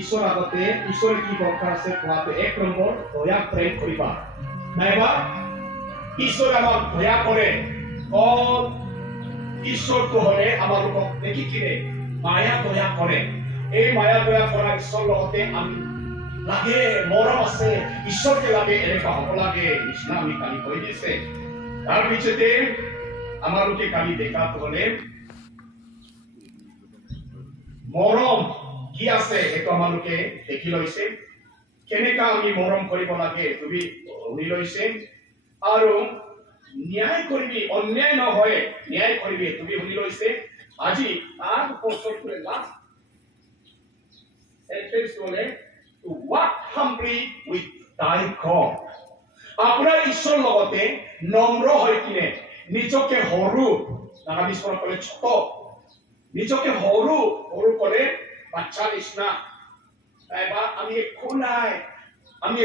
ঈশ্বৰ আগতে ঈশ্বৰে কি দৰকাৰ আছে কোৱাটো 1 নম্বৰ দয়া প্ৰেম কৰিবা নাইবা ঈশ্বৰ আমাক দয়া কৰে ঈশ্বৰটো হলে আমালোকক দেখি কিনে মায়া দয়া কৰে এই মায়া দয়া কৰা ঈশ্বৰ লগতে আমি লাগে মৰম আছে ঈশ্বৰকে লাগে এনেকুৱা হ'ব লাগে নিচিনা আমি কালি কৈ দিছে তাৰ পিছতে আমালোকে কালি দেখাটো হলে মৰম কি আছে সেইটো আমালোকে দেখি লৈছে কেনেকা আমি মৰম কৰিব লাগে তুমি শুনি লৈছে আৰু ন্যায় কৰিবি অন্যায় নহয় ন্যায় কৰিবি তুমি শুনি লৈছে আজি তাৰ ওপৰত কৰি লাষ্ট সেন্টেন্স হলে to walk humbly with thy God আপোনাৰ ঈশ্বৰ লগতে নম্ৰ হৈ কিনে নিজকে সৰু নাগামিশ্বৰ কলে ছোট নিজকে সৰু সৰু কৰে বাচ্চা নিচিনা নাইবা আমি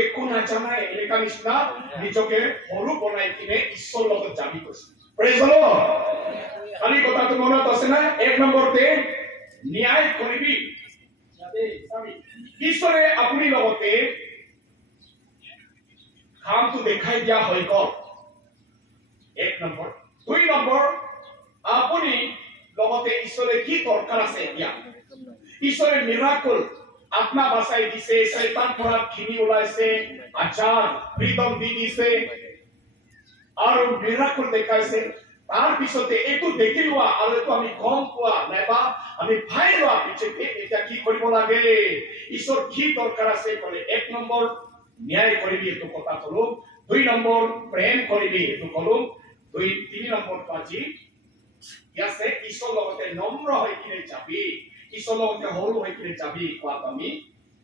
একো নাজানাই এনেকা নিচিনা নিজকে সৰু বনাই কিনে ঈশ্বৰৰ লগত যাবি কৈছে প্ৰেজ দ্য লৰ্ড কালি কথাটো মনত আছে না 1 নম্বৰতে ন্যায় কৰিবি ঈশ্বৰে আপুনি লগতে কামটো দেখাই দিয়া হৈ গ'ল 1 নম্বৰ 2 নম্বৰ আপুনি লগতে ঈশ্বৰে কি দৰকাৰ আছে এতিয়া ঈশ্বৰে মিৰাকল আত্মা বাঁচাই দিছে শয়তান পৰা খিনি ওলাইছে আচাৰ ফ্ৰীডম দি দিছে আৰু মিৰাকল দেখাইছে তাৰ পিছতে এইটো দেখি লোৱা আৰু এইটো আমি গম পোৱা নাইবা আমি ভাই লোৱা পিছতে এতিয়া কি কৰিব লাগে ঈশ্বৰ কি দৰকাৰ আছে ক'লে 1 নম্বৰ ন্যায় কৰিবি এইটো কথা ক'লো 2 নম্বৰ প্ৰেম কৰিবি এইটো ক'লো 3 নম্বৰ আজি ইয়াছে ঈশ্বৰ লগতে নম্ৰ হৈ কিনে যাবি ঈশ্বৰ লগতে সৰু হৈ কিনে যাবি কোৱাটো আমি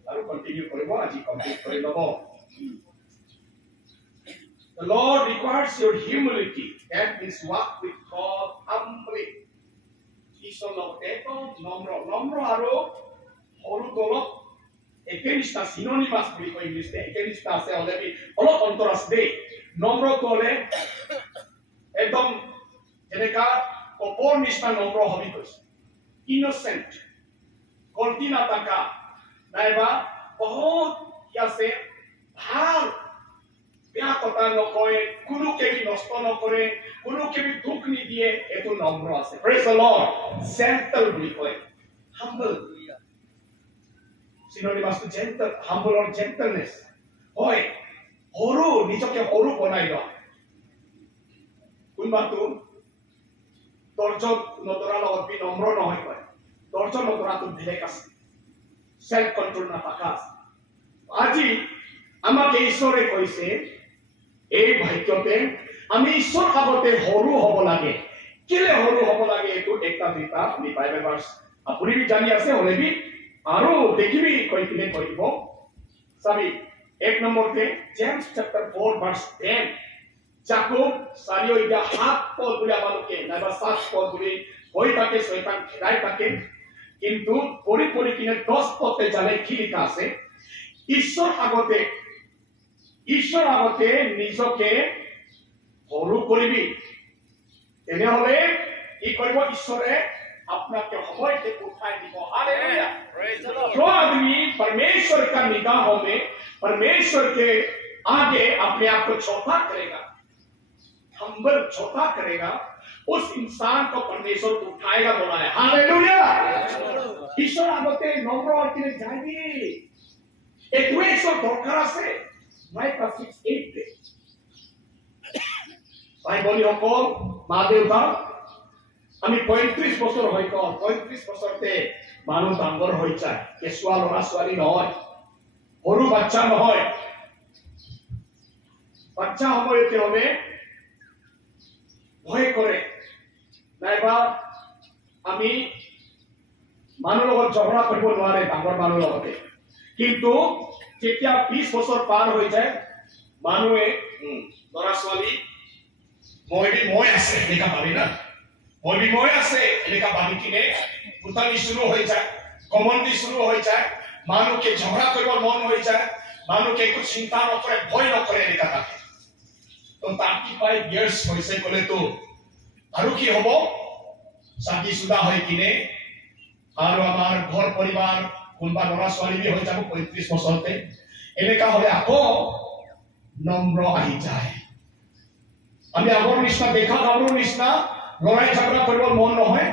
আৰু কন্টিনিউ কৰিব আজি কমপ্লিট কৰি ল'ব The Lord requires your humility. That means walk with God humbly. ঈশ্বৰ লগতে নম্ৰ আৰু সৰু তলত একেনিষ্টা চিননিমাছ বুলি কয় ইংলিছত একেনিষ্টা আছে অলৰেডি অলপ অন্তৰ আছে দেই নম্ৰটো হলে একদম যেনেকা কপৰ নিচিনা নম্ৰ হবি কৈছে ইনোচেন্ট গলতি নাথাকা নাইবা বহুত কি আছে ভাল বেয়া কথা নকয় কোনো কেবি নষ্ট নকৰে কোনো কেবি দুখ নিদিয়ে এইটো নম্ৰ আছে প্ৰেজ দ্য লৰ্ড জেন্টল বুলি কয় হাম্বল চিননিমাছটো জেন্টল হাম্বল অৰ জেন্টলনেছ হয় সৰু নিজকে সৰু বনাই লোৱা কোনোবাটো ধৈৰ্য নধৰা লগত বিনম্ৰ নহয় কয় ধৈৰ্য নধৰাটো বেলেগ আছে সেল্ফ কন্ট্ৰোল নাথাকা আজি আমাক ঈশ্বৰে কৈছে এই ভাগ্যতে আমি ঈশ্বৰ আগতে সৰু হ'ব লাগে কেলে সৰু হ'ব লাগে এইটো একটা দুটা আমি বাইবেল ভাৰ্ছ আপুনি জানি আছে হ'লেবি আৰু দেখিবি কৈ কিনে কৰিব চাবি 1 নম্বৰতে জেমছ চেপ্টাৰ 4 ভাৰ্ছ 10 জাকব 4:7 পদ বুলি আমালোকে নাইবা 7 পদ বুলি হৈ থাকে শয়তান খেলাই থাকে কিন্তু পৰি কিনে 10 পদতে জানে কি লিখা আছে ঈশ্বৰ আগতে নিজকে সৰু কৰিবি তেনেহলে কি কৰিব ঈশ্বৰে আপনাকে সময়তে उठाए দিব हालेलुया जो आदमी परमेश्वर का निगाहों में परमेश्वर के आगे अपने आप को छोटा करेगा हम्बल छोटा करेगा उस इंसान को परमेश्वर उठाएगा बोला है हालेलुया ईश्वर আগতে নম্ৰ হৈ কিনে যায়বি এইটোৱে ঈশ্বৰ দৰকাৰ আছে মাইকা 6:8 ভাই বলি সকল মা দেউতা আমি 35 বছৰ হৈ গ'ল 35 বছৰতে মানুহ ডাঙৰ হৈ যায় কেঁচুৱা ল'ৰা ছোৱালী নহয় সৰু বাচ্চা নহয় বাচ্চা সময়তে হলে ভয় কৰে নাইবা আমি মানুহ লগত ঝগড়া কৰিব নোৱাৰে ডাঙৰ মানুহ লগতে কিন্তু যেতিয়া 20 বছৰ পাৰ হৈ যায় মানুহে ল'ৰা ছোৱালী মই আছে এনেকা ভাবি না মই আছে এনেকা ভাবি কিনে পুতানি শুরু হৈ যায় কমন্তি শুরু হৈ যায় মানুহকে ঝগড়া কৰিব মন হৈ যায় মানুহকে একো চিন্তা নকৰে ভয় নকৰে এনেকা থাকে তো 35 ইয়াৰ্স হৈছে কলে তো আৰু কি হ'ব শাদী সুদা হৈ কিনে আৰু আমাৰ ঘৰ পৰিবাৰ কোনোবা ল'ৰা ছোৱালী হৈ যাব 35 বছৰতে এনেকা হ'লে আকৌ নম্ৰ আহি যায় আমি আগৰ নিচিনা দেখা গাঁৱৰ নিচিনা লৰাই ঝগড়া কৰিব মন নহয়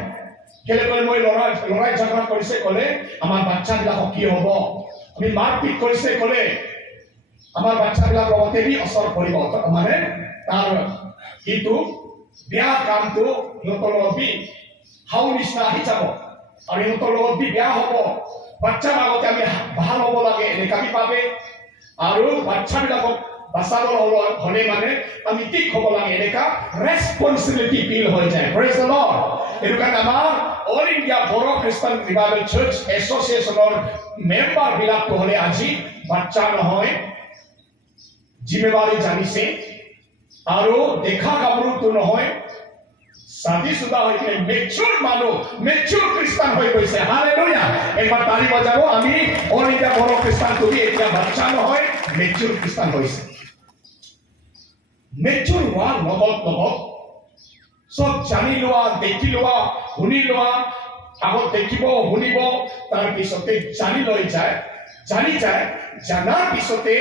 কেলে কলে মই লৰাই ঝগড়া কৰিছে ক'লে আমাৰ বাচ্চাবিলাকক কি হ'ব আমি মাৰপিট কৰিছে ক'লে আমাৰ বাচ্চাবিলাক লগতে বি অসৰ কৰিব মানে তাৰ কিন্তু বেয়া কামটো সিহঁতৰ লগত বি হাও নিচিনা আহি যাব আৰু সিহঁতৰ লগত বি বেয়া হ'ব বাচ্চাৰ আগতে আমি ভাল হ'ব লাগে এনেকা আমি পাবে আৰু বাচ্চাবিলাকক বাঁচাব হ'লে মানে আমি ঠিক হ'ব লাগে এনেকা ৰেছপনচিবিলিটি ফিল হৈ যায় প্ৰেজ দ্য লৰ্ড এইটো কাৰণে আমাৰ অল ইণ্ডিয়া বড়ো খ্ৰীষ্টান ৰিভাইভেল চাৰ্চ এছ'চিয়েশ্যনৰ মেম্বাৰবিলাকটো হ'লে আজি বাচ্চা নহয় জিম্মেৱাৰী জানিছে আৰু দেখা গাভৰুটো নহয় শাদীশুদা হৈ কিনে মেচুৰ মানুহ মেচুৰ খ্ৰীষ্টান হৈ গৈছে হালেলুয়া এবাৰ তালি বজাব আমি অল ইণ্ডিয়া বড়ো খ্ৰীষ্টান তুমি এতিয়া বাচ্চা নহয় মেচুৰ খ্ৰীষ্টান হৈছে মেচুৰ হোৱা লগত সব জানি লোৱা দেখি লোৱা শুনি লোৱা আগত দেখিব শুনিব তাৰ পিছতে জানি লৈ যায় জানি যায় জানাৰ পিছতে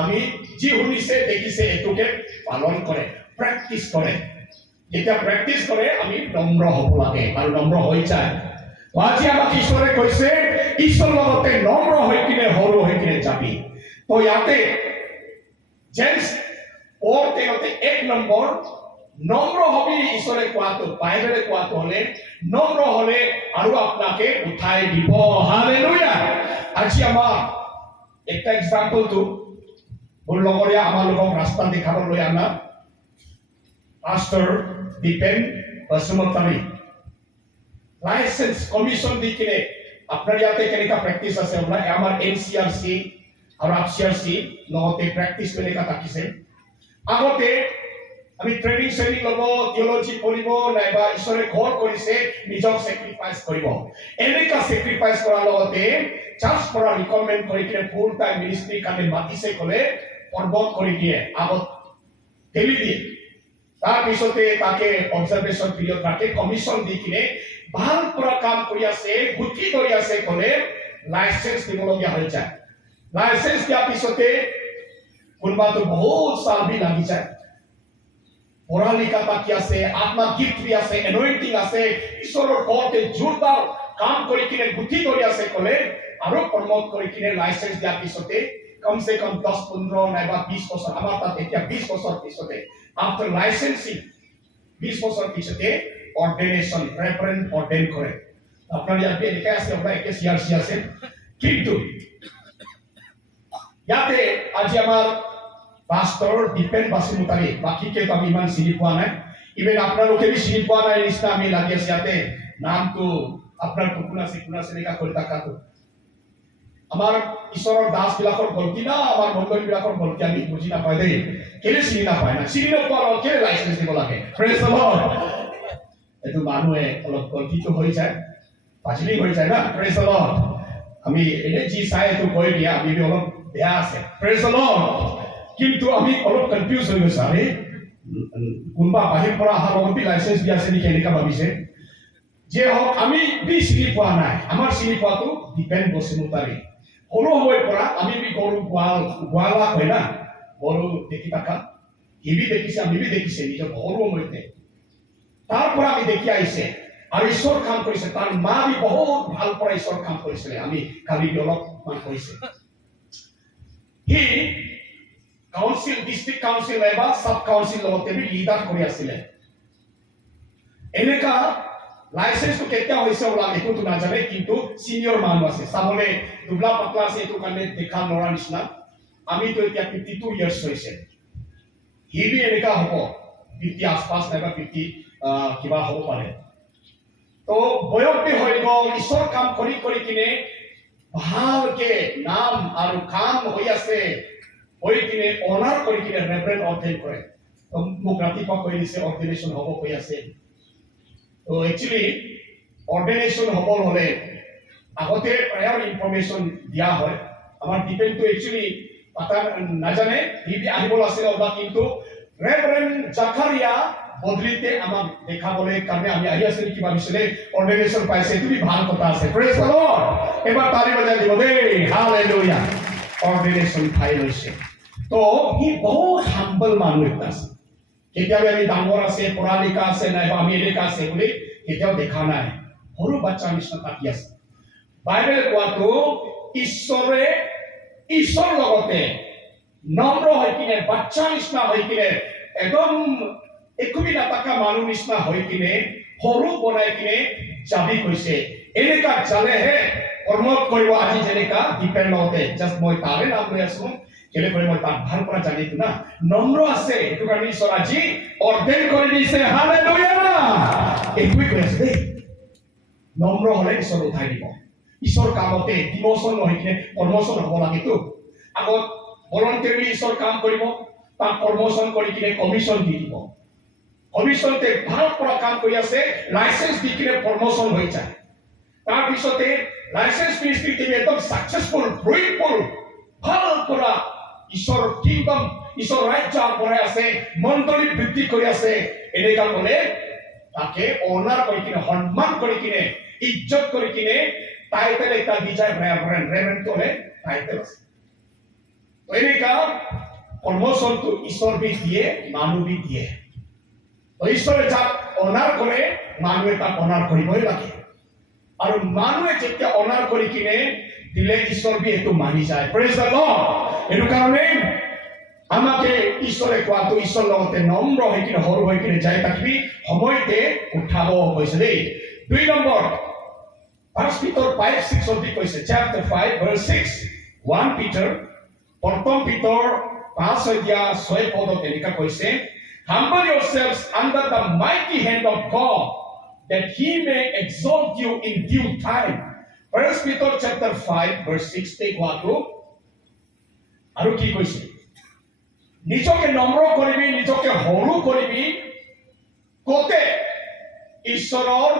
আমি যি শুনিছে দেখিছে এটোকে পালন কৰে প্ৰেক্টিস কৰে যেতিয়া প্ৰেক্টিস কৰে আমি নম্ৰ হ'ব লাগে আৰু নম্ৰ হৈ যায় আজি আমাক ঈশ্বৰে কৈছে ঈশ্বৰৰ লগতে নম্ৰ হৈ কিনে সৰু হৈ কিনে যাবি তো ইয়াতে জেমছ और तेनते एक नंबर নম্ৰ হবি ঈশ্বৰে কোৱাটো বাইবেলে কোৱাটো হলে নম্ৰ হলে আৰু আপোনাকে উঠাই দিব হালেলুয়া আজি আমাৰ একটা এক্সাম্পল তো মোৰ লগৰীয়া আমাৰ লগক ৰাস্তা দেখাবলৈ আনা পাস্टर দীপেন বসুমতাৰী লাইসেন্স কমিশন দি কিনে আপোনাৰ ইয়াতে কেনেকা প্ৰেক্টিস আছে আমাৰ এনসিআৰসি আৰু আপসিআৰসি লগতে প্ৰেক্টিস কেনেকা থাকিছে আগতে আমি ট্ৰেনিং ল'ব থিওলজি পঢ়িব নাইবা ঈশ্বৰে ঘৰ কৰিছে নিজক স্যাক্ৰিফাইস কৰিব এনেকা স্যাক্ৰিফাইস কৰাৰ লগতে চাৰ্চ পৰা ৰিকমেন্ড কৰি কিনে ফুল টাইম মিনিষ্ট্ৰি কাৰণে মাতিছে ক'লে পৰ্বত কৰি দিয়ে আগত ঠেলি দিয়ে তাৰ পিছতে তাকে অবজাৰভেশ্যন পিৰিয়ড ৰাখে কমিশ্যন দি কিনে ভাল পৰা কাম কৰি আছে গুটি কৰি আছে ক'লে লাইসেন্স দিবলগীয়া হৈ যায় লাইসেন্স দিয়াৰ পিছতে কোনোবাটো বহুত সাল भी লাগি যায় পঢ়া লিখা বাকি আছে আত্মা গিফ্ট भी আছে এনয়েন্টিং আছে ঈশ্বৰৰ ঘৰতে জোৰদাৰ কাম কৰি কিনে গুটি কৰি আছে ক'লে আৰু প্ৰমোট কৰি কিনে লাইসেন্স দিয়াৰ পিছতে কমসে কম 10-15 নাইবা 20 বছৰ আমাৰ তাত এতিয়া 20 বছৰ পিছতে আফটাৰ লাইসেন্সিং 20 বছৰ পিছতে অৰ্ডিনেশ্যন ৰেফাৰেন্ট অৰ্ডেন কৰে আপোনাৰ ইয়াতে এনেকা আছে আপোনাৰ একে সিআৰসি আছে কিন্তু ইয়াতে আজি আমাৰ পাস্टर দীপেন বসুমতাৰী বাকিকে তো আমি ইমান চিনি পোৱা নাই ইভেন আপোনালোকে বি চিনি পোৱা নাই নিচিনা আমি লাগি আছে ইয়াতে নামটো আপোনাৰ কোনা এনেকা কৰি থাকাটো আমাৰ ঈশ্বৰৰ দাস বিলাকৰ গলতি না আমাৰ মণ্ডলী বিলাকৰ গলতি আমি বুজি নাপায় দেই কেলে চিনি নাপায় না চিনি নোপোৱাৰ কেলে লাইসেন্স দিব লাগে প্ৰেজ দ্য লৰ্ড এইটো মানুহে অলপ গলতিটো হৈ যায় পাছলি হৈ যায় না প্ৰেজ দ্য লৰ্ড আমি এনে যি চাই এইটো কৈ দিয়া আমি অলপ বেয়া আছে প্ৰেজ দ্য লৰ্ড কিন্তু আমি অলপ কনফিউজ হৈ গৈছে আৰে কোনবা বাহিৰ পৰা অহা লগত লাইসেন্স দিয়া আছে নেকি এনেকা ভাবিছে যে হওক আমি বি চিনি পোৱা নাই আমাৰ চিনি পোৱাটো দীপেন বসুমতাৰী সৰু হৈ পৰা আমি বি গৰু গোৱালা হয় না গৰু দেখি থাকা ইবি দেখিছে আমি বি দেখিছে নিজৰ সৰু সময়তে তাৰ পৰা আমি দেখি আহিছে আৰু ঈশ্বৰ কাম কৰিছে তাৰ মা বি বহুত ভাল পৰা ঈশ্বৰ কাম কৰিছিলে আমি কালি অলপ মান কৰিছে হি কাউন্সিল ডিস্ট্ৰিক্ট কাউন্সিল এবা সাব কাউন্সিল লগতে বি লিডাৰ কৰি আছিলে এনেকা লাইসেন্স তো কেতিয়া হৈছে ওলা একো তো নাজানে কিন্তু সিনিয়র মানুহ আছে সামনে দুবলা পাতলা আছে এটো কাৰণে দেখা নৰা নিচিনা আমি তো এতিয়া 52 ইয়ার্স হৈছে হিবি এনেকা হ'ব 50 আশপাশ নাইবা 50 কিবা হ'ব পাৰে তো বয়সটি হৈ গ'ল ঈশ্বৰ কাম কৰি কিনে ভালকে নাম আৰু কাম হৈ আছে হৈ কিনে অনাৰ কৰি কিনে ৰেফাৰেন্ট অৰ্ডেন কৰে মোক ৰাতিপুৱা কৈ দিছে অৰ্ডিনেশ্যন হ'ব কৈ আছে তো একচুয়ালি অৰ্ডিনেশ্যন হ'ব হলে আগতে প্ৰায়ৰ ইনফৰমেশ্যন দিয়া হয় আমাৰ ডিপেন্ডটো একচুয়ালি পাতা নাজানে হি আহিব আছিল বা কিন্তু ৰেফাৰেন্ট জাকাৰিয়া বদলিতে আমাক দেখাবলৈ কাৰণে আমি আহি আছো নেকি ভাবিছিলে অৰ্ডিনেশ্যন পাইছে তুমি ভাল কথা আছে প্ৰেজ দ্য লৰ্ড এবাৰ তালি বজাই দিব দেই হালেলুয়া অৰ্ডিনেশ্যন পাই লৈছে তো সি বহুত হাম্বল মানুহ এটা আছে কেতিয়াবা আমি ডাঙৰ আছে পঢ়া লিখা আছে নাইবা আমি এনেকা আছে বুলি কেতিয়াও দেখা নাই সৰু বাচ্চাৰ নিচিনা তাকি আছে বাইবেল কোৱাটো ঈশ্বৰ লগতে নম্ৰ হৈ কিনে বাচ্চা নিচিনা হৈ কিনে একদম একোবি নাথাকা মানুহ নিচিনা হৈ কিনে সৰু বনাই কিনে যাবি কৈছে এনেকা যালেহে কৰ্মত কৰিব আজি যেনেকা ডিপেণ্ড লগতে জাষ্ট মই তাৰে নাম লৈ আছো কেলে কৰি মই তাক ভাল পৰা জানিতো না নম্ৰ আছে এইটো কাৰণে ঈশ্বৰ আজি অৰ্ডেন কৰি দিছে হালেলুয়া এইটোৱে কৈ আছে দেই নম্ৰ হলে ঈশ্বৰ উঠাই দিব ঈশ্বৰ কামতে ডিমোশন নহয় কিনে প্ৰমোশন হ'ব লাগেতো আগত ভলণ্টিয়াৰলি ঈশ্বৰ কাম কৰিব তাক প্ৰমোশন কৰি কিনে কমিশ্যন দি দিব কমিশ্যনতে ভাল পৰা কাম কৰি আছে লাইসেন্স দি কিনে প্ৰমোশন হৈ যায় তাৰ পিছতে লাইসেন্স মিনিষ্ট্ৰি টিম একদম সাকসেসফুল ফ্ৰুইটফুল ভাল পৰা ঈশ্বৰ কিংডম ঈশ্বৰ ৰাজ্য আগবঢ়াই আছে মণ্ডলী বৃদ্ধি কৰি আছে এনেকা ক'লে তাকে অনাৰ কৰি কিনে সন্মান কৰি কিনে ইজ্জত কৰি কিনে টাইটেল এটা দি যায় ৰেভেৰেণ্ড ক'লে টাইটেল আছে এনেকা প্ৰমোশনটো ঈশ্বৰ বি দিয়ে মানুহ বি দিয়ে ঈশ্বৰে যাক অনাৰ কৰে মানুহে তাক অনাৰ কৰিবই লাগে আৰু মানুহে যেতিয়া অনাৰ কৰি কিনে দিলে ঈশ্বৰ বি এইটো মানি যায় প্ৰেজ দ্য লৰ্ড এইটো কাৰণে আমাকে ঈশ্বৰে কোৱাটো ঈশ্বৰ লগতে নম্ৰ হৈ কিনে সৰু হৈ কিনে যাই থাকিবি সময়তে উঠাব কৈছে দেই 2 নম্বৰ 1 Peter 5:6 অধি কৈছে chapter 5 verse 6 1 Peter প্ৰথম পিতৰ 5 অধ্যায় 6 পদত এনেকা কৈছে humble yourselves under the mighty hand of God that he may exalt you in due time 1 Peter chapter 5 verse 6 তে কোৱাটো আৰু কি কৈছে নিজকে নম্ৰ কৰিবি নিজকে সৰু কৰিবি কোতে ঈশ্বৰৰ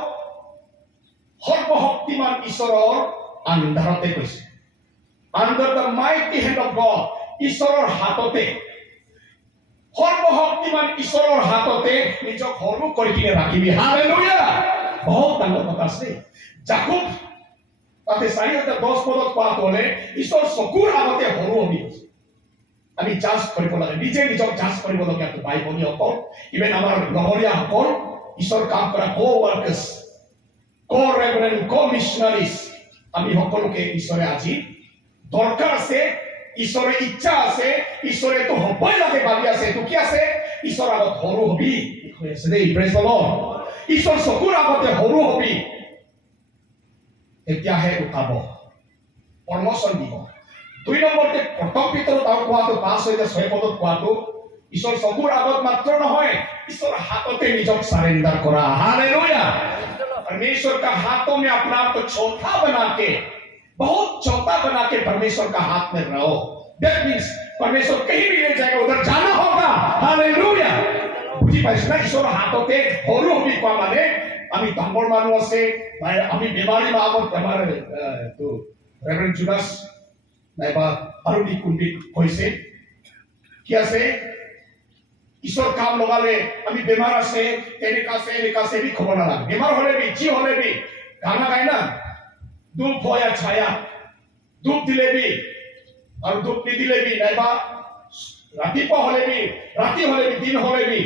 সৰ্বশক্তিমান ঈশ্বৰৰ আন্ধাৰতে কৈছে under the mighty hand of God ঈশ্বৰৰ হাততে সৰ্বশক্তিমান ঈশ্বৰৰ হাততে নিজক সৰু কৰি কিনে ৰাখিবি হালেলুয়া বহুত ডাঙৰ কথা আছে জাকব তাতে 4:10 পদত কোৱা হ'লে ঈশ্বৰ চকুৰ আগতে সৰু হবি আমি জাজ কৰিব লাগে নিজে নিজক জাজ কৰিব লাগে তো ভাই ভনী সকল ইভেন আমাৰ লগৰীয়া সকল ঈশ্বৰ কাম কৰা কো-ওয়াৰ্কাৰ্ছ কো-ৰেভাৰেণ্ড কো-মিছনাৰীজ আমি সকলোকে ঈশ্বৰে আজি দৰকাৰ আছে ঈশ্বৰে ইচ্ছা আছে ঈশ্বৰে তো হ'বই লাগে ভাবি আছে তো কি আছে ঈশ্বৰ আগত সৰু হবি হৈ আছে দেই প্ৰেজ দ্য লৰ্ড ঈশ্বৰ চকুৰ আগতে সৰু হবি এতিয়াহে উঠাব প্ৰমোশন দিব 2 নম্বৰতে প্ৰথম পিতৰত আৰু কোৱাটো 5:6 পদত কোৱাটো ঈশ্বৰ চকুৰ আগত মাত্ৰ নহয় ঈশ্বৰ হাততে নিজক সাৰেন্ডাৰ কৰা हालेलुया परमेश्वर का हाथों में अपना आप को छोटा बना के बहुत छोटा बना के परमेश्वर का हाथ में रहो दैट मींस परमेश्वर कहीं भी ले जाएगा उधर जाना होगा हालेलुया বুঝি পাইছ না ঈশ্বৰ হাততে সৰু হবি কোৱা মানে আমি ডাঙৰ মানুহ আছে আমি বেমাৰী মাগত বেমাৰ তো ৰেভাৰেণ্ড জুডাছ নাইবা আৰু কি কোনটি হৈছে কি আছে ঈশ্বৰ কাম লগালে আমি বেমাৰ আছে এনেকা আছে বি খবৰ নালাগে বেমাৰ হলে বি যি হলে বি গানা গায় না দুখ ভয়া ছায়া দুখ দিলে বি আৰু দুখ নিদিলে বি নাইবা ৰাতিপুৱা হলে বি ৰাতি হলে বি দিন হলে বি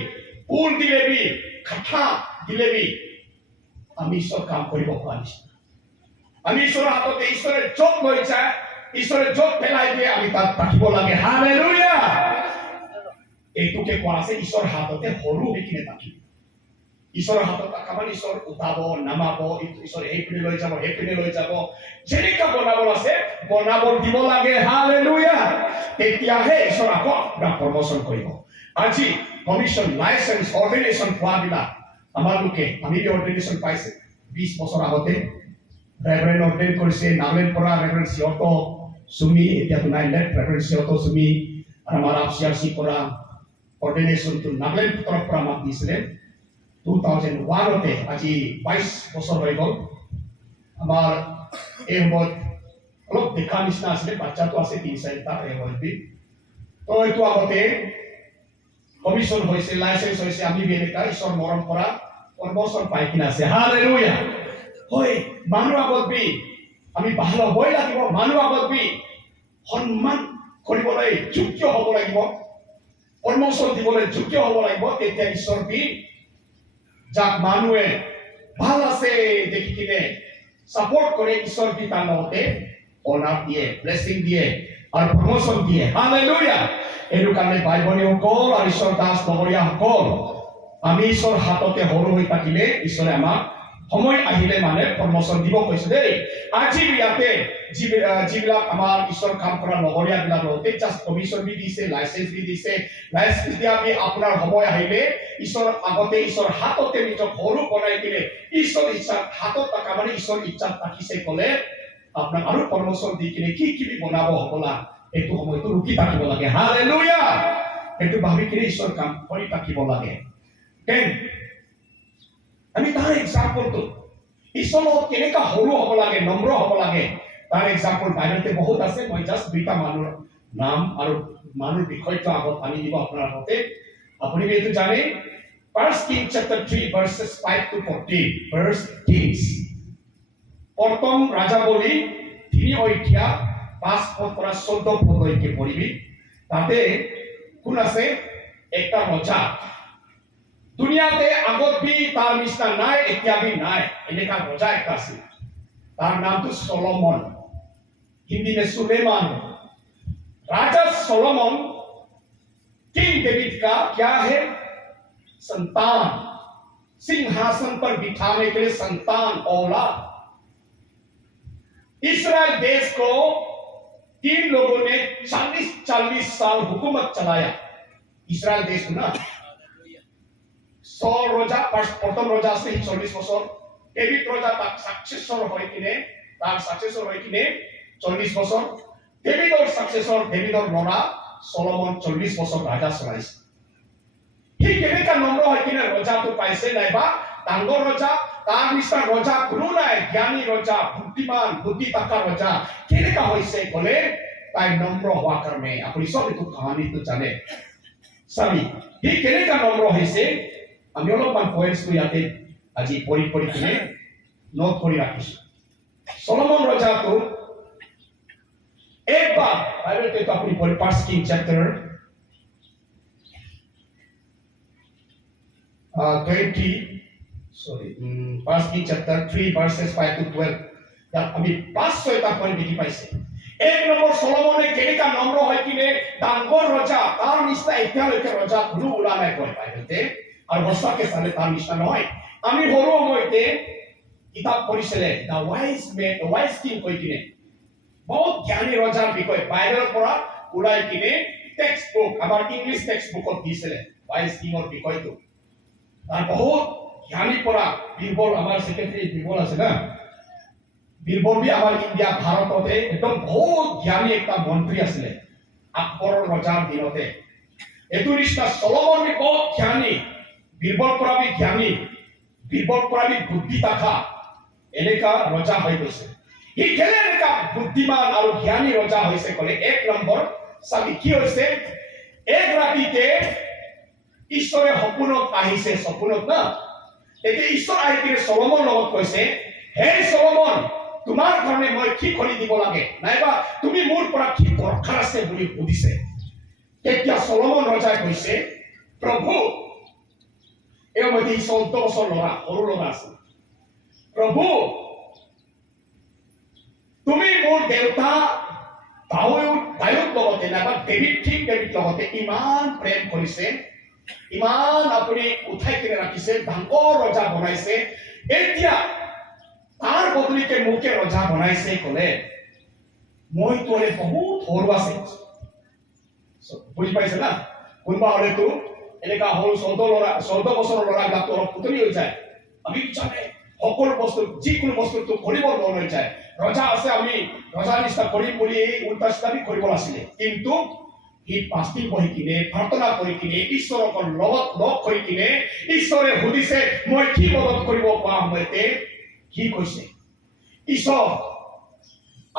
ফুল দিলে বি খাঠা দিলে বি আমি ঈশ্বৰ কাম কৰিব পৰা নিচিনা আমি ঈশ্বৰৰ হাততে ঈশ্বৰে য'ত লৈ যায় ঈশ্বৰে য'ত পেলাই দিয়ে আমি তাত ৰাখিব লাগে হালেলুয়া এইটোকে কোৱা আছে ঈশ্বৰ হাততে সৰু হৈ কিনে থাকিব ঈশ্বৰৰ হাতত কামান ঈশ্বৰ উঠাব নামাব ঈশ্বৰ এইপিনে লৈ যাব যেনেকা বনাব আছে বনাব দিব লাগে হালেলুয়া তেতিয়াহে ঈশ্বৰ আকৌ আপোনাক প্ৰমোশন কৰিব আজি কমিশ্যন লাইসেন্স অৰ্ডিনেশ্যন পোৱা দিলা আমাৰ লোকে আমি অৰ্ডিনেশ্যন পাইছে 20 বছৰ আগতে ৰেভাৰেণ্ড অৰ্ডিনেট কৰিছে নামেৰ পৰা ৰেভাৰেণ্ড সিহঁত সুমি এতিয়াতো নাই ৰেভাৰেণ্ড সিহঁত সুমি আমাৰ আপচিয়াৰচি পৰা অৰ্ডিনেশ্যন তো নামেৰ তৰফ পৰা আমাক দিছিলে 2001 তে আজি 22 বছৰ হৈ গ'ল আমাৰ এই সময়ত অলপ দেখা নিচিনা আছিলে বাচ্চাটো আছে 3-4টা এই সময়ত তো এইটো আগতে কমিশন হৈছে লাইসেন্স হৈছে আমি এনেকা ঈশ্বৰ মৰম কৰা প্ৰমোশন পাই কিনা আছে হালেলুয়া হয় মানুহ আগত বি আমি ভাল হ'বই লাগিব মানুহ আগত বি সন্মান কৰিবলৈ যোগ্য হ'ব লাগিব প্ৰমোশন দিবলৈ যোগ্য হ'ব লাগিব তেতিয়া ঈশ্বৰ বি যাক মানুহে ভাল আছে দেখি কিনে সাপোৰ্ট কৰে ঈশ্বৰ বি তাৰ লগতে অনাৰ দিয়ে ব্লেসিং দিয়ে আৰু প্ৰমোশন দিয়ে হালেলুয়া এইটো কাৰণে বাইবনী সকল আৰু ঈশ্বৰ দাস নগৰীয়া সকল আমি ঈশ্বৰ হাততে সৰু হৈ থাকিলে ঈশ্বৰে আমাক সময় আহিলে মানে প্ৰমোশন দিব কৈছে দেই আজি ইয়াতে যিবিলাক আমাৰ ঈশ্বৰ কাম কৰা নগৰীয়া বিলাক লগতে জাষ্ট কমিশন বি দিছে লাইসেন্স বি দিছে লাইসেন্স দিয়া বি আপোনাৰ সময় আহিলে ঈশ্বৰ আগতে ঈশ্বৰ হাততে নিজক সৰু বনাই কিনে ঈশ্বৰ ইচ্ছা হাতত থকা মানে ঈশ্বৰ ইচ্ছা থাকিছে ক'লে আপোনাক আৰু প্ৰমোশন দি কিনে কি বনাব হ'বলা এইটো সময়টো ৰুকি থাকিব লাগে হালেলুয়া এইটো ভাবি কিনে ঈশ্বৰ কাম কৰি থাকিব লাগে দেন আমি তাৰ এক্সাম্পলটো ঈশ্বৰৰ কেনেকা সৰু হ'ব লাগে নম্ৰ হ'ব লাগে তাৰ এক্সাম্পল বাইবেলতে বহুত আছে মই জাষ্ট দুটা মানুহৰ নাম আৰু মানুহৰ বিষয়টো আগত আনি দিব আপোনাৰ হাতে আপুনি এইটো জানে 1 Kings chapter 3 verses 5 to 14 verse Kings প্ৰথম ৰাজাৱলী 3 অধ্যায় 5 পদ পৰা 14 পদলৈকে পঢ়িবি তাতে কোন আছে একটা ৰজা দুনিয়াতে আগত বি তাৰ নিচিনা নাই এতিয়া বি নাই এনেকা ৰজা একটা আছিল তাৰ নামটো সলোমন हिंदी में सुलेमान राजा सोलोमन किंग डेविड का क्या है संतान सिंहासन पर बिठाने के लिए संतान औलाद इस्राएल देश को 3 लोगों ने 40 साल हुकूमत चलाया इस्राएल देश को ना सौल रोजा प्रथम रोजा से 40 বছর डेविड रोजा तक सक्सेसर হয় কিনে তার सक्सेसर হয় কিনে 40 বছর ডেভিডৰ সাকসেসৰ ডেভিডৰ ল'ৰা সলোমন 40 বছৰ ৰাজা চলাইছে কি কেনেকা নম্ৰ হৈ কিনে ৰজাটো পাইছে নাইবা ডাঙৰ ৰজা তাৰ নিচিনা ৰজা কোনো নাই জ্ঞানী ৰজা বুদ্ধিমান বুদ্ধি থকা ৰজা কেনেকা হৈছে ক'লে তাই নম্ৰ হোৱাৰ কাৰণে আপুনি সব এইটো কাহিনীটো জানে চাবি কি কেনেকা নম্ৰ হৈছে আমি অলপমান পয়েন্টটো ইয়াতে আজি পঢ়ি কিনে নোট কৰি ৰাখিছো সলোমন ৰজাটো एक बार बाइबल के अपनी पढ़ी 1 King chapter 1 King chapter 3 verses 5 to 12 यार अभी 500 টা পয়েন্ট দেখি পাইছে এক নম্বৰ সলোমনে কেনেকা নম্ৰ হৈ কিনে ডাঙৰ ৰজা তাৰ নিচিনা এতিয়ালৈকে ৰজা কোনো ওলা নাই কয় বাইবেলতে আৰু সঁচাকে চালে তাৰ নিচিনা নহয় আমি সৰু সময়তে কিতাপ পঢ়িছিলে দা ওয়াইজ কিং কৈ কিনে बहुत ज्ञानी रजार বিষয় বাইবেলৰ পৰা উলাই কিনে টেক্সট বুক আমাৰ ইংলিশ টেক্সট বুকত দিছিলে ওয়াইজ কিঙৰ বিষয়টো তাৰ বহুত জ্ঞানী পৰা বীৰবল আমাৰ সেক্ৰেটাৰী বীৰবল আছে না বীৰবল বি আমাৰ ইণ্ডিয়া ভাৰততে একদম বহুত জ্ঞানী একটা মন্ত্ৰী আছিলে আকবৰৰ ৰজাৰ দিনতে এটো নিচিনা সলোমন বি বহুত জ্ঞানী বীৰবল পৰা বি জ্ঞানী বীৰবল পৰা বি বুদ্ধি থকা এনেকা ৰজা হৈ গৈছে ই কেনেকা বুদ্ধিমান আৰু জ্ঞানী ৰজা হৈছে ক'লে এক নম্বৰ চাবি কি হৈছে এক ৰাতিতে ঈশ্বৰে সপোনত আহিছে সপোনত না এতিয়া ঈশ্বৰ আহি কিনে সলোমন লগত কৈছে হে সলোমন তোমাৰ কাৰণে মই কি কৰি দিব লাগে নাইবা তুমি মোৰ পৰা কি দৰকাৰ আছে বুলি সুধিছে তেতিয়া সলোমন ৰজাই কৈছে প্ৰভু এই মই 14 বছৰ ল'ৰা সৰু ল'ৰা আছে প্ৰভু তুমি মোৰ দেউতা দায়ুদ লগতে নাইবা ডেভিড লগতে ইমান প্ৰেম কৰিছে ইমান আপুনি উঠাই কিনে ৰাখিছে ডাঙৰ ৰজা বনাইছে এতিয়া তাৰ বদলিতে মোকে ৰজা বনাইছে ক'লে মই তোৰে বহুত সৰু আছে বুজি পাইছে না কোনবা হ'লেতো এনেকা হ'ল 14 বছৰৰ ল'ৰাবিলাকতো অলপ পুতলি হৈ যায় আমি জানে সকলো বস্তু যিকোনো বস্তুটো কৰিব মন হৈ যায় ৰজা আছে আমি ৰজা নিচিনা কৰি বুলি উল্টা সিধা কৰিব আছিলে কিন্তু ই পাস্তি বহি কিনে প্ৰাৰ্থনা কৰি কিনে ঈশ্বৰক লগত লগ কৰি কিনে ঈশ্বৰে সুধিছে মই কি মদত কৰিব পাম মতে কি কৈছে ঈশ্বৰ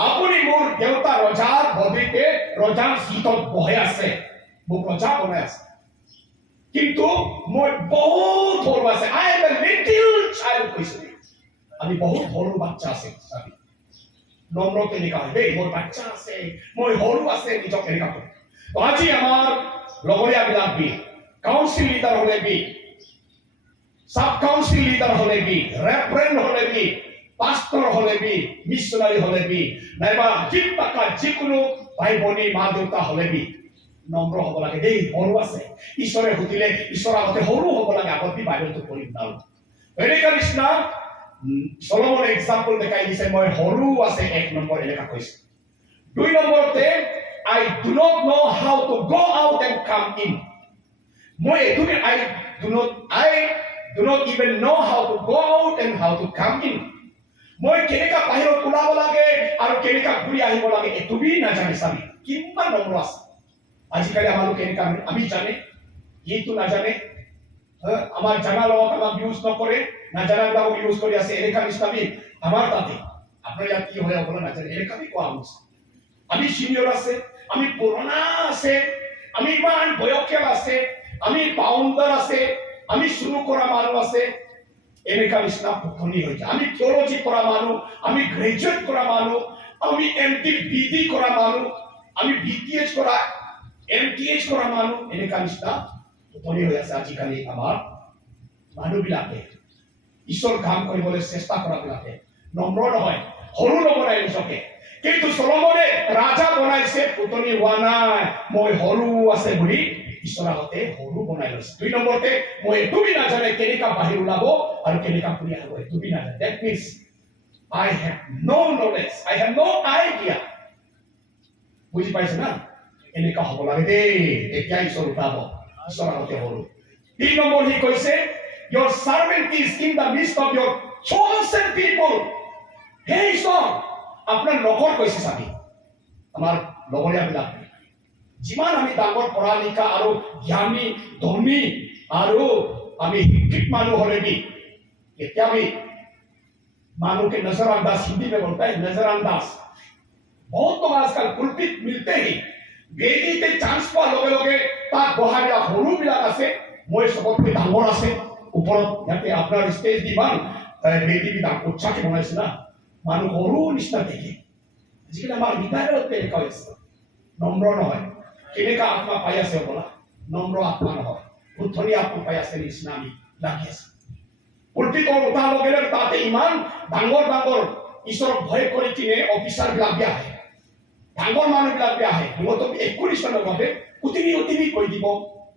আপুনি মোৰ দেউতা ৰজাৰ বদিতে ৰজাৰ সিটত বহে আছে মোক ৰজা বনাই আছে কিন্তু মই বহুত সৰু আছে I M a little child কৈছে আমি বহুত সৰু বাচ্চা আছে চাবি নম্ৰ কেনেকা হয় দেই মোৰ বাচ্চা আছে মই সৰু আছে নিজক কেনেকা কয় তো আজি আমাৰ লগৰীয়াবিলাক বি কাউন্সিল লিডাৰ হলে বি সাব কাউন্সিল লিডার হলে বি রেফারেন্ট হলে বি পাস্টর হলে বি মিশনারি হলে বি নাইবা জিপাকা যিকোনো ভাই ভনী মা দেউতা হলে বি নম্ৰ হব লাগে দেই সৰু আছে ঈশ্বৰে সুধিলে ঈশ্বৰৰ আগতে সৰু হব লাগে আগত বি বাইবেলটো পঢ়িম নাও এনেকা নিচিনা সলোমন এক্সাম্পল দেখাই দিছে মই সৰু আছে 1 নম্বৰ এনেকা কৈছে 2 নম্বৰতে I do not know how to go out and come in মই এতুকে I do not even know how to go out and how to come in. মই কেনেকা বাহিৰত ওলাব লাগে আৰু কেনেকা ঘূৰি আহিব লাগে এতুবি নাজানে চাবি কিমান নম্ৰ আছে আজিকালি আমাৰ কেনেকা আমি জানে এইটো নাজানে আমাৰ জানা লগত আমাক ইউজ নকৰে নাজানাবিলাক ইউজ কৰি আছে এনেকা নিচিনাবি আমাৰ তাতে আপোনাৰ ইয়াত কি হয় আপোনাৰ নাজানে এনেকা বি কোৱা হৈছে আমি সিনিয়ৰ আছে আমি পুৰণা আছে আমি ইমান বয়সীয়াল আছে আমি বাউণ্ডাৰ আছে আমি শুরু করা মানুষ আছে এনেকা নিচিনা পুথনি হয়েছে আমি থিওলজি করা মানুষ আমি গ্রাজুয়েট করা মানুষ আমি এমটি বিডি করা মানুষ আমি বিটিএচ করা এমটিএচ করা মানুষ এনেকা নিচিনা পুথনি হয়ে আছে আজিকালি আমার মানুহবিলাকে ঈশ্বর কাম কৰিবলৈ চেষ্টা কৰাবিলাকে নম্ৰ নহয় সৰু নবনাই নিজকে কিন্তু সলোমনে ৰাজা বনাইছে পুথনি হোৱা নাই মই সৰু আছে বুলি ঈশ্বৰৰ আগতে সৰু বনাই লৈছে 2 নম্বৰতে মই তুমি নাজানে কেনেকা বাহিৰ ওলাব আৰু কেনেকা ঘূৰি আহিব তুমি নাজানে that means I have no knowledge I have no idea বুজি পাইছে না এনেকা হ'ব লাগে দেই তেতিয়া ঈশ্বৰ উঠাব ঈশ্বৰৰ আগতে সৰু 3 নম্বৰ হি কৈছে your servant is in the midst of your chosen people hey ঈশ্বৰ আপোনাৰ নকৰ কৈছে চাবি আমাৰ লগৰীয়াবিলাক যিমান আমি ডাঙৰ পঢ়া লিখা আৰু জ্ঞানী ধনী আৰু আমি শিক্ষিত মানুহ হলে भी এতিয়া भी मानो के नजरअंदाज हिंदी में बोलता है नजरअंदाज बहुत तो आजकल पुलपित मिलते ही बेदी ते चांस पा लगे लगे ता बहाबिला हरु बिला আছে মই সবতকৈ ডাঙৰ আছে ওপৰত ইয়াতে আপোনাৰ ষ্টেজ দিবান বেদি বি ডাঙৰ উচ্চাকে বনাইছে না মানুহ হৰু নিচিনা দেখে আজিকালি আমাৰ বিদ্যালয়ত এনেকুৱা হৈছে নম্ৰ নহয় কেনেকা আত্মা পাই আছে বলা নম্ৰ আত্মা নহয় উঠনি আত্মা পাই আছে নিচিনা আমি লাগি আছে পুলপিতৰ উঠা লগে লগে তাতে ইমান ডাঙৰ ডাঙৰ ঈশ্বৰক ভয় কৰি কিনে অফিচাৰ বিলাক আহে ডাঙৰ মানুহবিলাক আহে সিহঁতক একো নিচিনা নভাবে উতিনি কৈ দিব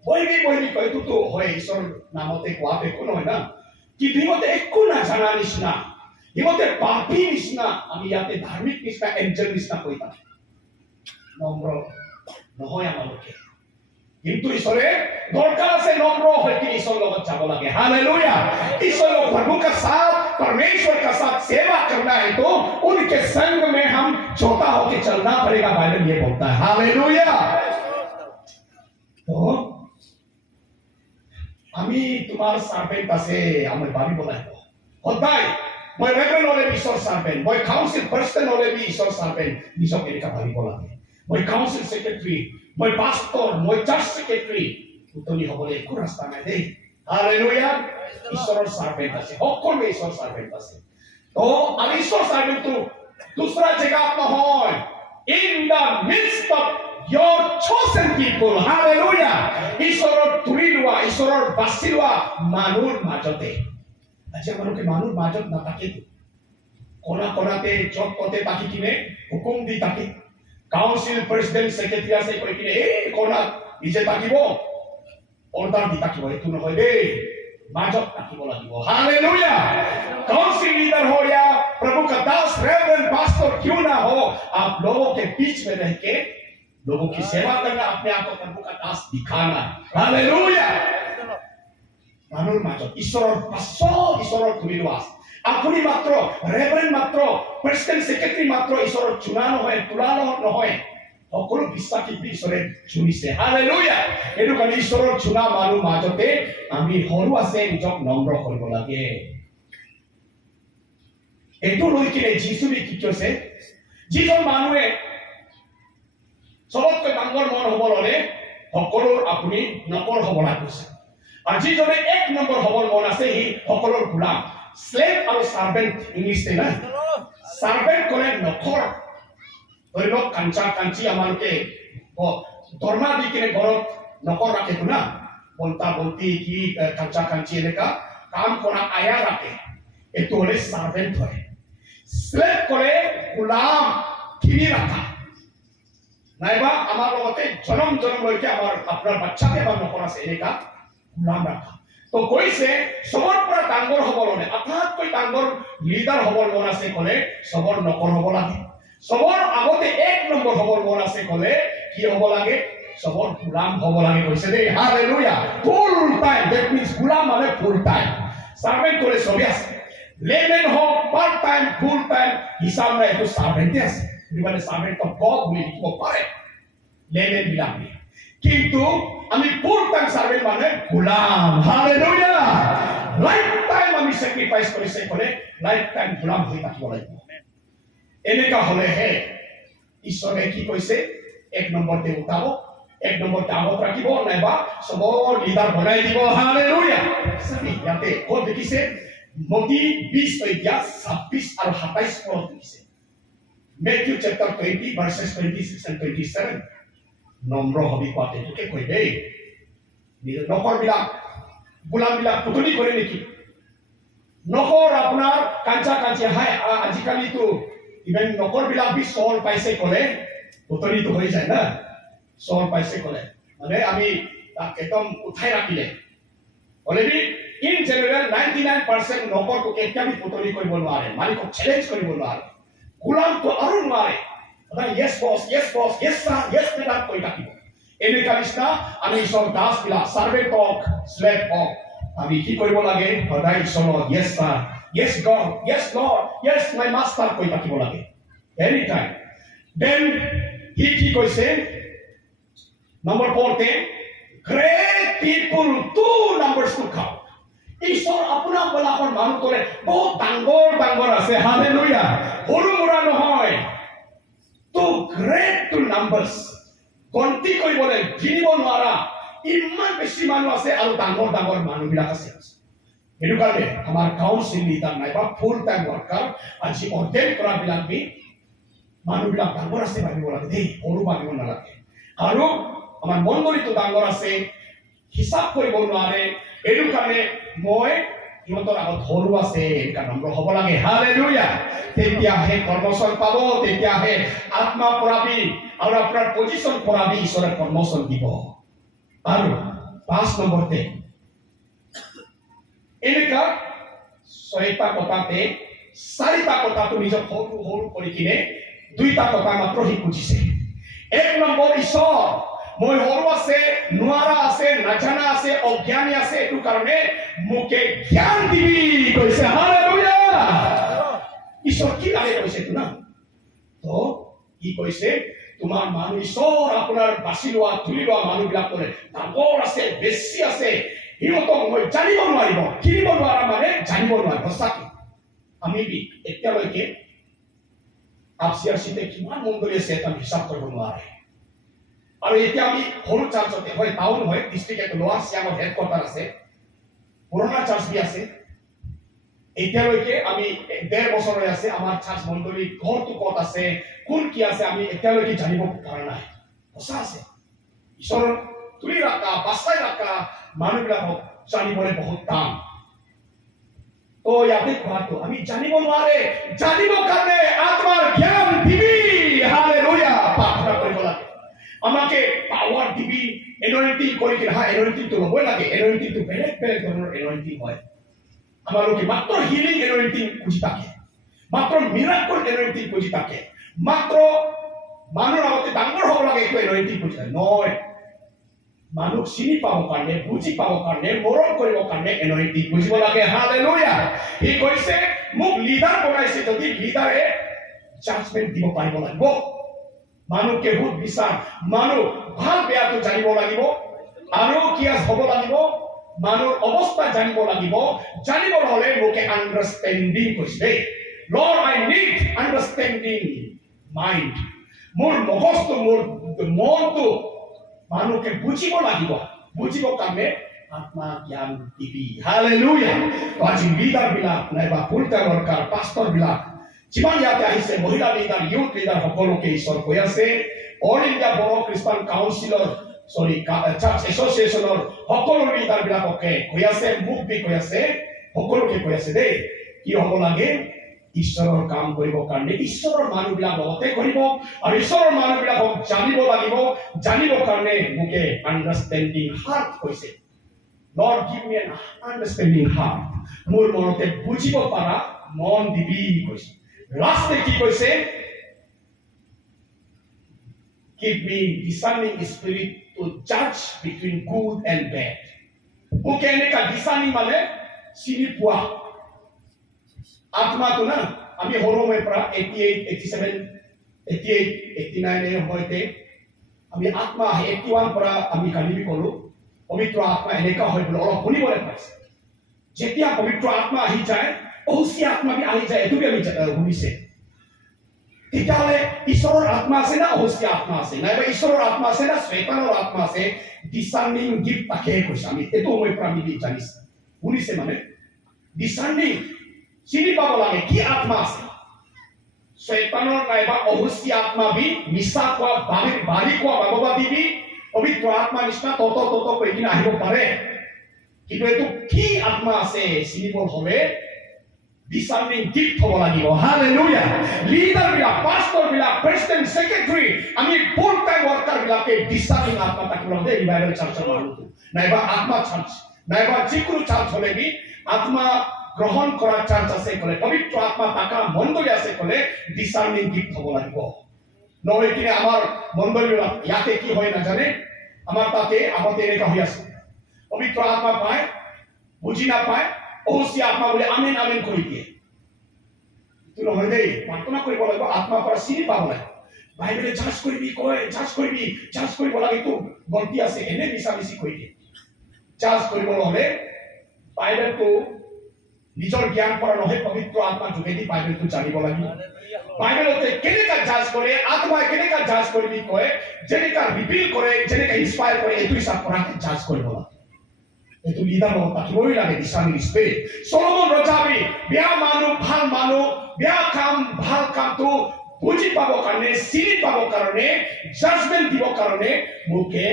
বহিবি কৈ তো হয় ঈশ্বৰৰ নামতে কোৱাতে একো নহয় না কি সিহঁতে একো নাজানা নিচিনা সিহঁতে পাপী নিচিনা আমি ইয়াতে ধাৰ্মিক নিচিনা এঞ্জেল নিচিনা কৈ থাকে নম্ৰ নহয় আমালোকে কিন্তু ঈশ্বৰে দৰকাৰ আছে নম্ৰ হৈ কি ঈশ্বৰৰ লগত যাব লাগে हालेलुया ईश्वर को प्रभु का साथ परमेश्वर का साथ सेवा करना है तो उनके संग में हम छोटा होके चलना पड़ेगा बाइबल ये बोलता है हालेलुया तो আমি তোমার সার্ভেন্ট আছে আমার ভাবি বলাই সদায় মই রেভারেন্ড হলে ঈশ্বর সার্ভেন্ট মই কাউন্সিল প্রেসিডেন্ট হলে ঈশ্বর সার্ভেন্ট নিজকে এনেকা ভাবিব লাগে মই কাউন্সিল সেক্রেটারি মই পাস্টর মই চার্চ সেক্রেটারি উতনি হবলে একো রাস্তা নাই দেই হালেলুয়া ঈশ্বরের সার্ভেন্ট আছে সকলে ঈশ্বর সার্ভেন্ট আছে তো আমি ঈশ্বর সার্ভেন্ট তো দুসরা জায়গা নহয় in the midst of your chosen people hallelujah ঈশ্বৰৰ তুলি লোৱা ঈশ্বৰৰ বাছি লোৱা মানুহৰ মাজতে আজি মানুহকে মানুহৰ মাজত নাথাকে কোনাতে চটপটে তাকি কিনে হুকুম দি থাকে কাউন্সিল প্ৰেসিডেন্ট সেক্ৰেটাৰী আছে কৈ কিনে এই কোনা নিজে থাকিব অৰ্ডাৰ দি থাকিব এইটো নহয় দেই মাজত থাকিব লাগিব हालेलुया काउंसिल लीडर हो या प्रभु का दास रेवरेंड पास्टर क्यों ना हो आप लोगों के बीच में रह के लोगों की सेवा करना अपने आप को प्रभु का दास दिखाना हालेलुया মানুহ মাজত ঈশ্বৰৰ পাছত ঈশ্বৰৰ তুলি লোৱা আপুনি মাত্ৰ ৰেভাৰেন্ড মাত্ৰ প্ৰেসিডেন্ট সেক্ৰেটাৰী মাত্ৰ ঈশ্বৰৰ চুনা নহয় তোলা নহয় সকলো বিশ্বাসী ঈশ্বৰে চুনিছে হালেলুয়া এইটো কাৰণে ঈশ্বৰৰ চুনা মানুহ মাজতে আমি সৰু আছে নিজক নম্ৰ কৰিব লাগে এইটো লৈ কিনে যিশুৱে কি কৈছে যিজন মানুহে সবতকৈ ডাঙৰ মন হ'ব ল'লে সকলোৰ আপুনি নকৰ হ'ব লাগিছে আজি যদি 1 নম্বৰ হবৰ মন আছে হি সকলৰ গোলাম স্লেভ আৰু সাৰ্ভেন্ট ইংলিশে না সাৰ্ভেন্ট ক'লে নখৰ ধৰি লওক কাঞ্চি আমালোকে দৰমা দি কিনে ঘৰত নকৰ ৰাখেতো না বন্তা বন্তি কি কাঞ্চি এনেকা কাম কৰা আয়া ৰাখে এইটো হ'লে সাৰ্ভেন্ট হয় স্লেভ ক'লে গোলাম কিনি ৰাখা নাইবা আমাৰ লগতে জনমলৈকে আমাৰ আপোনাৰ বাচ্চাকে বা নকৰ আছে এনেকা গোলাম ৰাখা তো কৈছে সবৰ পৰা ডাঙৰ হ'ব লাগে আটাইতকৈ ডাঙৰ লিডাৰ হ'বৰ মন আছে ক'লে সবৰ নকৰ হ'ব লাগে সবৰ আগতে 1 নম্বৰ হ'বৰ মন আছে ক'লে কি হ'ব লাগে সবৰ গোলাম হ'ব লাগে কৈছে দেই hallelujah full time that means গোলাম মানে ফুল টাইম সার্ভেন্ট করে সবই আছে লেমেন হোক পার্ট টাইম ফুল টাইম হিসাব না একটু সার্ভেন্ট আছে মানে সার্ভেন্ট অফ গড বলে লিখব পারে লেমেন বিলাক কিন্তু আমি ফুল টাইম সার্ভেন্ট মানে গোলাম হালেলুয়া লাইফ টাইম আমি স্যাক্রিফাইস কৰিছে ক'লে লাইফ টাইম গোলাম হৈ থাকিব লাগিব এনেকা হলেহে ঈশ্বৰে কি কৈছে 1 নম্বৰতে উঠাব 1 নম্বৰ কামত ৰাখিব নাইবা সবৰ লিডাৰ বনাই দিব হালেলুয়া সবি ইয়াতে ক'ত দেখিছে মতি 20 অধ্যায় 26 আৰু 27 পদ দেখিছে Matthew chapter 20 verses 26 and 27 নম্ৰ হবি কোৱাতে তোকে কৈ দেই নিজৰ নকৰ বিলাক গোলাম বিলাক পুতলি কৰে নেকি নকৰ আপোনাৰ কাঞ্চি হাই আজিকালি তো ইভেন নকৰ বিলাক বি সল পাইছে ক'লে পুতলি তো হৈ যায় না সল পাইছে ক'লে মানে আমি তাক একদম উঠাই ৰাখিলে অলৰেডি ইন জেনাৰেল 99% নকৰটো কেতিয়াও পুতলি কৰিব নোৱাৰে মালিকক চ্যালেঞ্জ কৰিব নোৱাৰে গোলামটো আৰু নোৱাৰে yes boss yes sir yes madam কৈ থাকিব এনেকা নিচিনা আমি সব দাস বিলাক সার্ভেন্ট হওক স্লেভ হওক আমি কি কৰিব লাগে সদায় ঈশ্বৰক yes sir yes god yes lord yes my master কৈ থাকিব লাগে এনি টাইম দেন কি কৈছে নম্বৰ 4 তে great people 2 numbers to count ঈশ্বৰ আপোনাৰ বলাকৰ মানুহ কৰে বহুত ডাঙৰ আছে হালেলুয়া সৰু মুৰা নহয় to great to numbers গন্তি কৰিবলৈ গিনিব নোৱাৰা ইমান বেছি মানুহ আছে আৰু ডাঙৰ মানুহবিলাক আছে এটো কাৰণে আমাৰ কাউন্সিল লিডাৰ নাইবা ফুল টাইম ওয়াৰ্কাৰ আজি অৰ্ডেন কৰা বিলাক বি মানুহবিলাক ডাঙৰ আছে ভাবিব লাগে দেই সৰু ভাবিব নালাগে আৰু আমাৰ মণ্ডলীটো ডাঙৰ আছে হিসাব কৰিব নোৱাৰে এটো কাৰণে মই ইহঁতৰ আগত সৰু আছে এটা নম্বৰ হ'ব লাগে হালেলুয়া তেতিয়াহে কৰ্মচন পাব তেতিয়াহে আত্মা পৰাবি আৰু আপোনাৰ পজিশন পৰাবি ঈশ্বৰে কৰ্মচন দিব আৰু 5 নম্বৰতে এনেকা 6টা কথাতে 4টা কথাটো নিজৰ সৰু কৰি কিনে 2টা কথা মাত্ৰ হি বুজিছে 1 নম্বৰ ঈশ্বৰ মই সৰু আছে নোৱাৰা আছে নাজানা আছে অজ্ঞানী আছে এটো কাৰণে মুকে জ্ঞান দিবি কৈছে হালেলুয়া ঈশ্বৰ কি লাগে কৈছে তো না তো কি কৈছে তোমাৰ মানুহ ঈশ্বৰ আপোনাৰ বাছি লোৱা তুলি লোৱা মানুহবিলাক কৰে ডাঙৰ আছে বেছি আছে হিহঁতক মই জানিব নোৱাৰিব কিনিব নোৱাৰা মানে জানিব নোৱাৰিব সঁচাকে আমি এতিয়ালৈকে আপচিয়াৰচিতে কিমান মণ্ডলী আছে এটা হিচাপ কৰিব নোৱাৰে আৰু এতিয়া আমি সৰু চাৰ্চতে হয় টাউন হয় ডিস্ট্ৰিক্ট এক লোৱাৰ সিয়ামৰ হেডকোয়াৰ্টাৰ আছে পুৰণা চাৰ্চ বি আছে এতিয়ালৈকে আমি 1.5 বছৰ হৈ আছে আমাৰ চাৰ্চ মণ্ডলী ঘৰটো ক'ত আছে কোন কি আছে আমি এতিয়ালৈকে জানিব পৰা নাই সঁচা আছে ঈশ্বৰ তুলি ৰাখা বাছাই ৰাখা মানুহবিলাকক জানিবলৈ বহুত টান তো ইয়াতে কোৱাটো আমি জানিব নোৱাৰে জানিব কাৰণে আত্মাৰ জ্ঞান দিবি হালেলুয়া প্ৰাৰ্থনা কৰিব লাগে আমাকে পাৱাৰ দিবি এনয়েন্টিং কৰি কি হা এনয়েন্টিং তো ল'বই লাগে এনয়েন্টিং তো বেলেগ ধৰণৰ এনয়েন্টিং হয় আমালোকে মাত্ৰ হিলিং এনয়েন্টিং বুজি থাকে মাত্ৰ মিৰাকল এনয়েন্টিং বুজি থাকে মাত্ৰ মানুহৰ আগতে ডাঙৰ হ'ব লাগে এইটো এনয়েন্টিং বুজি থাকে নহয় মানুহ চিনি পাব কাৰণে বুজি পাব কাৰণে মৰম কৰিব কাৰণে এনয়েন্টিং বুজিব লাগে হালেলুয়া ই কৈছে মোক লিডাৰ বনাইছে যদি লিডাৰে জাজমেন্ট দিব পাৰিব লাগিব মানুহকে বহুত বিচাৰ মানুহ ভাল বেয়াটো জানিব লাগিব আৰু কি হ'ব লাগিব মানুহৰ অৱস্থা জানিব লাগিব জানিব হলে মোকে আন্ডাৰষ্টেণ্ডিং কৈছে লৰ্ড আই নিড আন্ডাৰষ্টেণ্ডিং মাইন্ড মোৰ মগজটো মোৰ মনটো মানুহকে বুজিব লাগিব বুজিব কাৰণে আত্মা জ্ঞান দিবি হালেলুয়া আজি লিডাৰ বিলাক নাইবা ফুলটা ওয়াৰ্কাৰ পাস্টৰ বিলাক যিমান ইয়াতে আহিছে মহিলা লিডাৰ ইউথ লিডাৰ সকলোকে ঈশ্বৰ কৈ আছে অল ইণ্ডিয়া বড়ো খ্ৰীষ্টান কাউন্সিলৰ চাৰ্চ এছ'চিয়েশ্যনৰ সকলো লিডাৰ বিলাককে কৈ আছে মোক দি কৈ আছে সকলোকে কৈ আছে দেই কি হ'ব লাগে ঈশ্বৰৰ কাম কৰিবৰ কাৰণে ঈশ্বৰৰ মানুহবিলাক লগতে কৰিব আৰু ঈশ্বৰৰ মানুহবিলাকক জানিব লাগিব জানিবৰ কাৰণে মোকে আণ্ডাৰষ্টেণ্ডিং হাৰ্ট কৈছে Lord give me an understanding heart মোৰ মনতে বুজিব পাৰা মন দিবি কৈছে লাষ্টে কি কৈছে give me discerning spirit to judge between good and bad মোকে এনেকা discerning মানে চিনি পোৱা আত্মাটো না আমি হৰমে পৰা 88 87 88 89 এৰ হইতে আমি আত্মা 81 পৰা আমি কালিবি কলো পবিত্ৰ আত্মা এনেকা হয় বলে অলপ শুনিবলৈ পাইছে যেতিয়া পবিত্ৰ আত্মা আহি যায় অহসি আত্মা বি আহি যায় এটুকে আমি শুনিছে তেতিয়াহলে ঈশ্বৰৰ আত্মা আছে না অহসি আত্মা আছে নাইবা ঈশ্বৰৰ আত্মা আছে না শয়তানৰ আত্মা আছে ডিসাৰ্নিং গিফট তাকে কৈছে আমি এটো মই পৰা আমি জানিছে শুনিছে মানে ডিসাৰ্নিং চিনি পাব লাগে কি আত্মা আছে শয়তানৰ নাইবা অহসি আত্মা বি মিছা কোৱা বাড়ি কোৱা বাববাদী বি পবিত্ৰ আত্মা নিচিনা তত কৈ কিনে আহিব পাৰে কিন্তু এটো কি আত্মা আছে চিনিব হলে ডিসাৰ্নিং গিফট হ'ব লাগিব হালেলুয়া লিডাৰ বিলাক পাস্টৰ বিলাক প্ৰেসিডেন্ট সেক্ৰেটাৰী আমি ফুল টাইম ওয়াৰ্কাৰ বিলাকে ডিসাৰ্নিং আত্মা থাকিব লাগে ৰিভাইভাল চাৰ্চৰ মানুহটো নাইবা আত্মা চাৰ্চ নাইবা যিকোনো চাৰ্চ হলে বি আত্মা গ্রহণ করা চার্চ আছে কলে পবিত্র আত্মা টাকা মণ্ডলী আছে কলে ডিসার্নিং গিফট হ'ব লাগিব নহয় কিনে আমার মণ্ডলী ইয়াতে কি হয় না জানে আমার তাতে আগতে এনেকা হৈ আছে পবিত্র আত্মা পায় বুঝি না পায় অহসি আত্মা বলে আমেন আমেন কৰি দিয়ে তো নহয় দেই প্ৰাৰ্থনা কৰিব লাগিব আত্মাৰ পৰা চিনি পাব লাগে বাইবেলে যাচ কৰিবি কয় যাচ কৰিব লাগে তো গন্তি আছে এনে মিছামিছি কৈ দিয়ে যাচ কৰিব হলে বাইবেলটো নিজৰ জ্ঞান পৰা নহয় পবিত্ৰ আত্মা যোগেদি বাইবেলটো জানিব লাগিব বাইবেলতে কেনেকা যাচ কৰে আত্মা কেনেকা যাচ কৰিবি কয় যেনেকা ৰিভিল কৰে যেনেকা ইনস্পায়াৰ কৰে এইটো হিচাপ পৰা যাচ কৰিব লাগে এইটো লিডাৰ লগত থাকিবই লাগে ডিসাৰ্নিং স্পিৰিট সলোমন ৰজাবি বেয়া মানুহ বেয়া কাম ভাল কামটো বুজি পাব কাৰণে চিনি পাব কাৰণে জাজমেন্ট দিব কাৰণে মোকে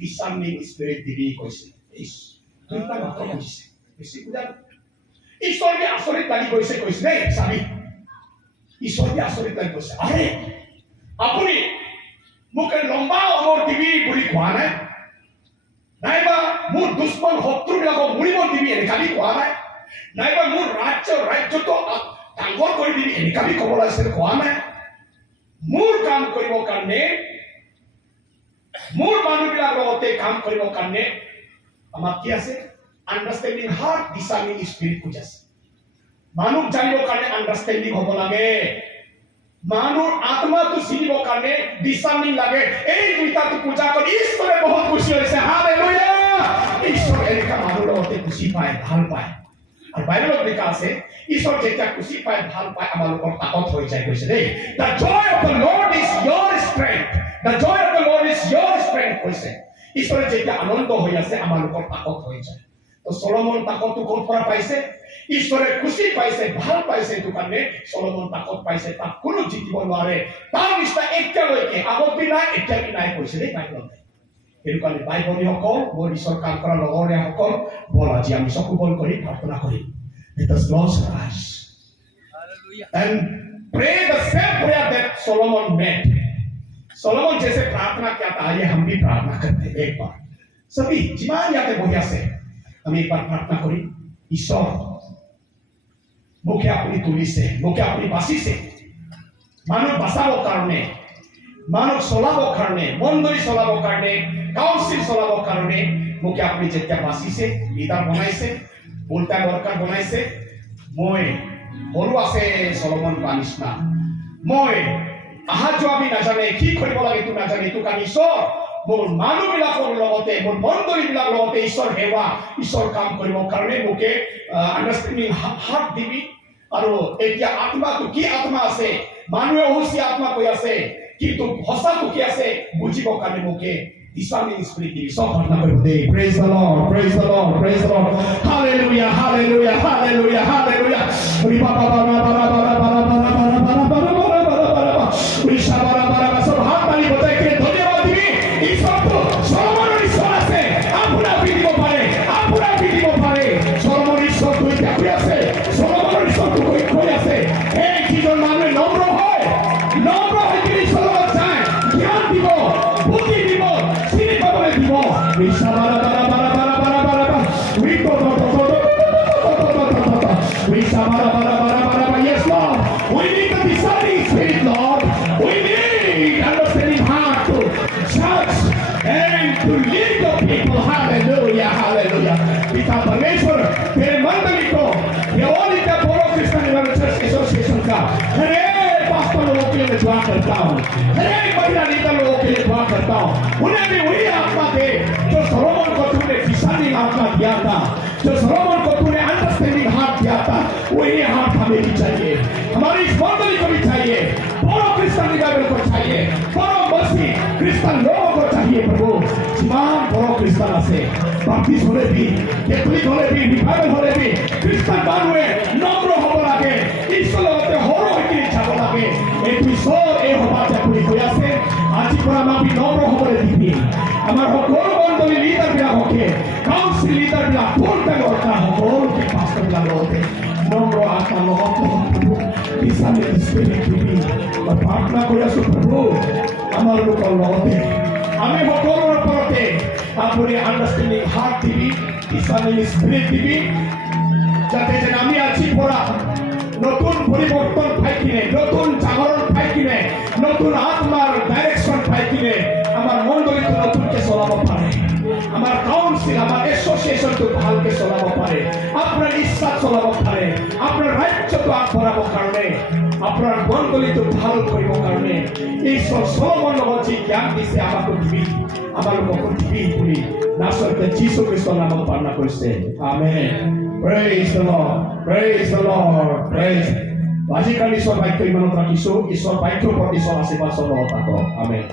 ডিসাৰ্নিং স্পিৰিট দিবি কৈছে এই দুটা কথা কৈছে বেছি বুজা ঈশ্বৰে আচৰিত লাগি কৈছে দেই চাবি ঈশ্বৰে আচৰিত লাগি কৈছে আৰে আপুনি মোকে লম্বা অমৰ দিবি বুলি কোৱা নাই নাইবা মোৰ দুশ্মন শত্ৰুবিলাকক মৰিব দিবি এনেকাবি কোৱা নাই নাইবা মোৰ ৰাজ্যটো ডাঙৰ কৰি দিবি এনেকাবি ক'ব লাগিছিল কোৱা নাই মোৰ কাম কৰিবৰ কাৰণে মোৰ মানুহবিলাক লগতে কাম কৰিবৰ কাৰণে আমাৰ কি আছে আন্ডাৰষ্টেণ্ডিং হাৰ্ট ডিসাৰ্নিং স্পিৰিট খুঁজে আছে মানুহ জানিবৰ কাৰণে আন্ডাৰষ্টেণ্ডিং হ'ব লাগে মানুহ আত্মাটো চিনিবৰ কাৰণে ডিসাৰ্নিং লাগে এই দুইটাটো পূজা কৰি ঈশ্বৰে বহুত খুশি হৈছে হালেলুয়া ঈশ্বৰ এনেকা মানুহৰ লগতে খুশি পায় ভাল পায় আৰু বাইবেলত লিখা আছে ঈশ্বৰ যেতিয়া খুশি পায় ভাল পায় আমালোকৰ তাকত হৈ যায় কৈছে দেই the joy of the Lord is your strength কৈছে ঈশ্বৰে যেতিয়া আনন্দ হৈ আছে আমালোকৰ তাকত হৈ যায় তো সলোমন তাকতটো ক'ত পৰা পাইছে ঈশ্বৰে খুশি পাইছে ভাল পাইছে এইটো কাৰণে সলোমন তাকত পাইছে তাক কোনো জিকিব নোৱাৰে তাৰ নিচিনা এতিয়ালৈকে আগতে নাই এতিয়া নাই কৈছে দেই বাইবেলত এইটো কাৰণে বাইবলীসকল মোৰ ঈশ্বৰ কাম কৰা লগৰীয়াসকল বল আজি আমি চকু বন্ধ কৰি প্ৰাৰ্থনা কৰিম let us close our eyes and pray the same prayer that Solomon made Solomon जैसे प्रार्थना किया था आइए हम भी प्रार्थना करते हैं एक बार सभी जिमान याते बोलिया से हम एक बार प्रार्थना करी ईश्वर मुख्य अपनी तुली से मुख्य अपनी बासी से मानव बसावो कारणे मानव सोलावो कारणे मंडली सोलावो कारणे काउंसिल सोलावो कारणे मुख्य अपनी जेत्या बासी से लीडर बनाइसे उल्टा वर्कर बनाइसे মই হৰু আছে সলোমন পানিছনা মই আহা যোৱাবি নাজানে কি কৰিব লাগে তো নাজানে তো কানি ঈশ্বৰ মোৰ মানুহবিলাকৰ লগতে মোৰ মণ্ডলীবিলাক লগতে ঈশ্বৰ সেৱা ঈশ্বৰ কাম কৰিব কাৰণে মোকে আন্ডাৰষ্টেণ্ডিং হাৰ্ট দিবি আৰু এতিয়া আত্মাটো কি আত্মা আছে মানুহে অহসি আত্মা কৈ আছে কিন্তু সঁচাটো কি আছে বুজিব কাৰণে মোকে discerning spirit দিবি সব প্রার্থনা করব দে praise the Lord praise the Lord praise the Lord hallelujah hallelujah hallelujah hallelujah রি বাবা বাবা বাবা বাবা বাবা বাবা বাবা রি শাবারা বাবা সব হাত তালি বজায় কে ধন্যবাদ দিবি ঈশ্বর তো সর্বময় ঈশ্বর আছে আপুরা বিধিব পারে আপুরা বিধিব পারে সর্বময় ঈশ্বর তুই কই আছে সর্বময় ঈশ্বর তুই কই আছে এই জীবন মানে নম্র হয় নম্র হয় কি ঈশ্বর চায় জ্ঞান দিব বুদ্ধি দিব চিনি পাবলে দিব রি শাবারা বাবা বাবা বাবা বাবা রি তো রি শাবারা বাবা বাবা yes Lord we need the discerning spirit Lord we need understanding heart to judge and to lead the people hallelujah hallelujah पिता परमेश्वर तेरे मंडली को ये ओलिका बोलो क्रिश्चियन चर्च एसोसिएशन का हर एक पास्टर लोगों के लिए दुआ करता हूँ हर एक महिला नेता लोगों के लिए दुआ करता हूँ उन्हें भी वही आत्मा दे जो सोलोमन को तूने डिसाइडिंग आत्मा दिया था जो सोलोमन को तूने अंडरस्टैंडिंग हार्ट दिया था वही हार्ट हमें भी चाहिए हमारी इस मंडली को भी चाहिए बोलो क्रिश्चियन रिवाइवल को चाहिए बोलो मसीह क्रिश्चियन लोगों को चाहिए प्रभु जीवन बोलो क्रिश्चियन से बाप्तिस्ट होले भी कैथोलिक होले भी रिवाइवल होले भी क्रिश्चियन मानुए নম্র হব লাগে ঈশ্বরের মতে হৰো কি যাব লাগে এই ঈশ্বৰ এই হবাতে আপুনি কৈ আছে আজি পৰা আমি নম্ৰ হবলৈ দিবি আমাৰ সকলো মণ্ডলী লিডাৰ বিলাককে কাউন্সিল লিডাৰ বিলাক পূৰ্ণ দৰকাৰ সকলোকে পাষ্টৰ বিলাককে নম্ৰ আত্মা লগত বিচাৰি স্পিৰিট দিবি প্ৰাৰ্থনা কৰি আছো প্ৰভু আমাৰ লোকৰ লগতে আমি সকলোৰ ওপৰতে আপুনি আন্ডাৰষ্টেণ্ডিং হাৰ্ট দিবি ডিসাইনিং স্পিৰিট দিবি যাতে যেন আমি আজি পৰা নতুন পরিবর্তন পাই কিনে নতুন জাগরণ পাই কিনে নতুন আত্মার ডাইরেকশন পাই কিনে আমার মণ্ডলীকে নতুনকে চলাব পারে আমার কাউন্সিল আমার এসোসিয়েশনটো ভালকে চলাব পারে আপনার ইচ্ছা চলাব পারে আপনার রাজ্যটো আগবঢ়াব কাৰণে আপনাৰ মণ্ডলীটো ভাল কৰিব কাৰণে ঈশ্বৰ সলোমন লগত যি জ্ঞান দিছে আমাক দিবি আমাৰ লোকক দিবি বুলি নাছৰতে যীশু খ্ৰীষ্টৰ নামত প্ৰাৰ্থনা কৰিছে আমেন Praise the Lord. Praise the Lord. Praise. আজিকালি ঈশ্বৰ বাক্য ইমানত ৰাখিছো ঈশ্বৰ বাক্যৰ প্ৰতি ঈশ্বৰ আশীৰ্বাদ চলাব তাক আমেন